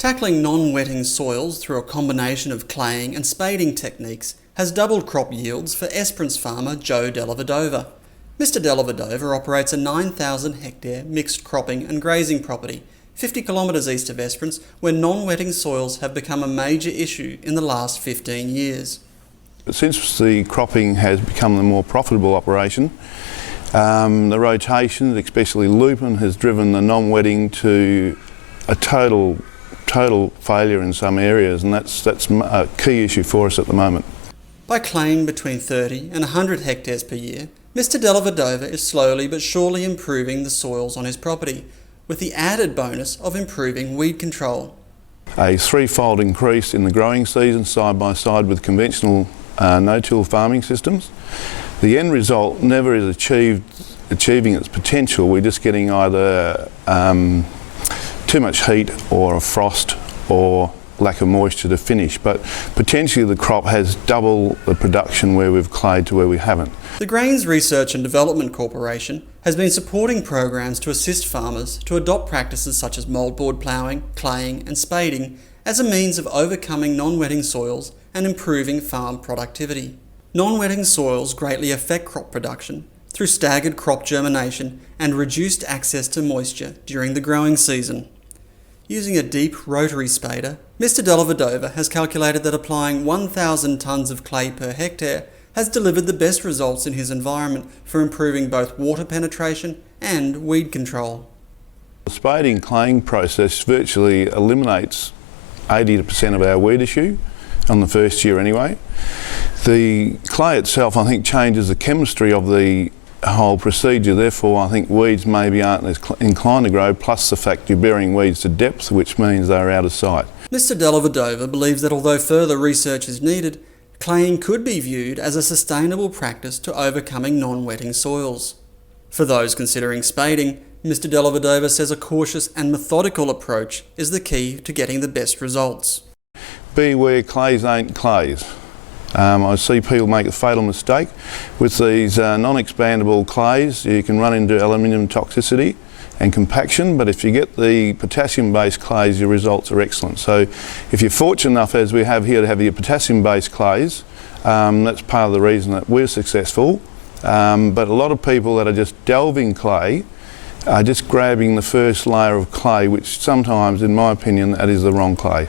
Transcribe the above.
Tackling non-wetting soils through a combination of claying and spading techniques has doubled crop yields for Esperance farmer Joe Della Vedova. Mr Della Vedova operates a 9,000 hectare mixed cropping and grazing property 50 kilometres east of Esperance, where non-wetting soils have become a major issue in the last 15 years. Since the cropping has become the more profitable operation, the rotation, especially lupin, has driven the non-wetting to a total failure in some areas, and that's a key issue for us at the moment. By claying between 30 and 100 hectares per year, Mr Della Vedova is slowly but surely improving the soils on his property, with the added bonus of improving weed control. A threefold increase in the growing season side by side with conventional no-till farming systems. The end result never is achieving its potential. We're just getting either too much heat or a frost or lack of moisture to finish, but potentially the crop has double the production where we've clayed to where we haven't. The Grains Research and Development Corporation has been supporting programs to assist farmers to adopt practices such as mouldboard ploughing, claying and spading as a means of overcoming non-wetting soils and improving farm productivity. Non-wetting soils greatly affect crop production through staggered crop germination and reduced access to moisture during the growing season. Using a deep rotary spader, Mr Della Vedova has calculated that applying 1,000 tonnes of clay per hectare has delivered the best results in his environment for improving both water penetration and weed control. The spading claying process virtually eliminates 80% of our weed issue on the first year anyway. The clay itself, I think, changes the chemistry of the whole procedure, therefore I think weeds maybe aren't as inclined to grow, plus the fact you're burying weeds to depth, which means they're out of sight. Mr Della Vedova believes that although further research is needed, claying could be viewed as a sustainable practice to overcoming non-wetting soils. For those considering spading, Mr Della Vedova says a cautious and methodical approach is the key to getting the best results. Beware clays ain't clays. I see people make a fatal mistake. With these non-expandable clays, you can run into aluminium toxicity and compaction, but if you get the potassium-based clays, your results are excellent. So if you're fortunate enough, as we have here, to have your potassium-based clays, that's part of the reason that we're successful. But a lot of people that are just delving clay are just grabbing the first layer of clay, which sometimes, in my opinion, that is the wrong clay.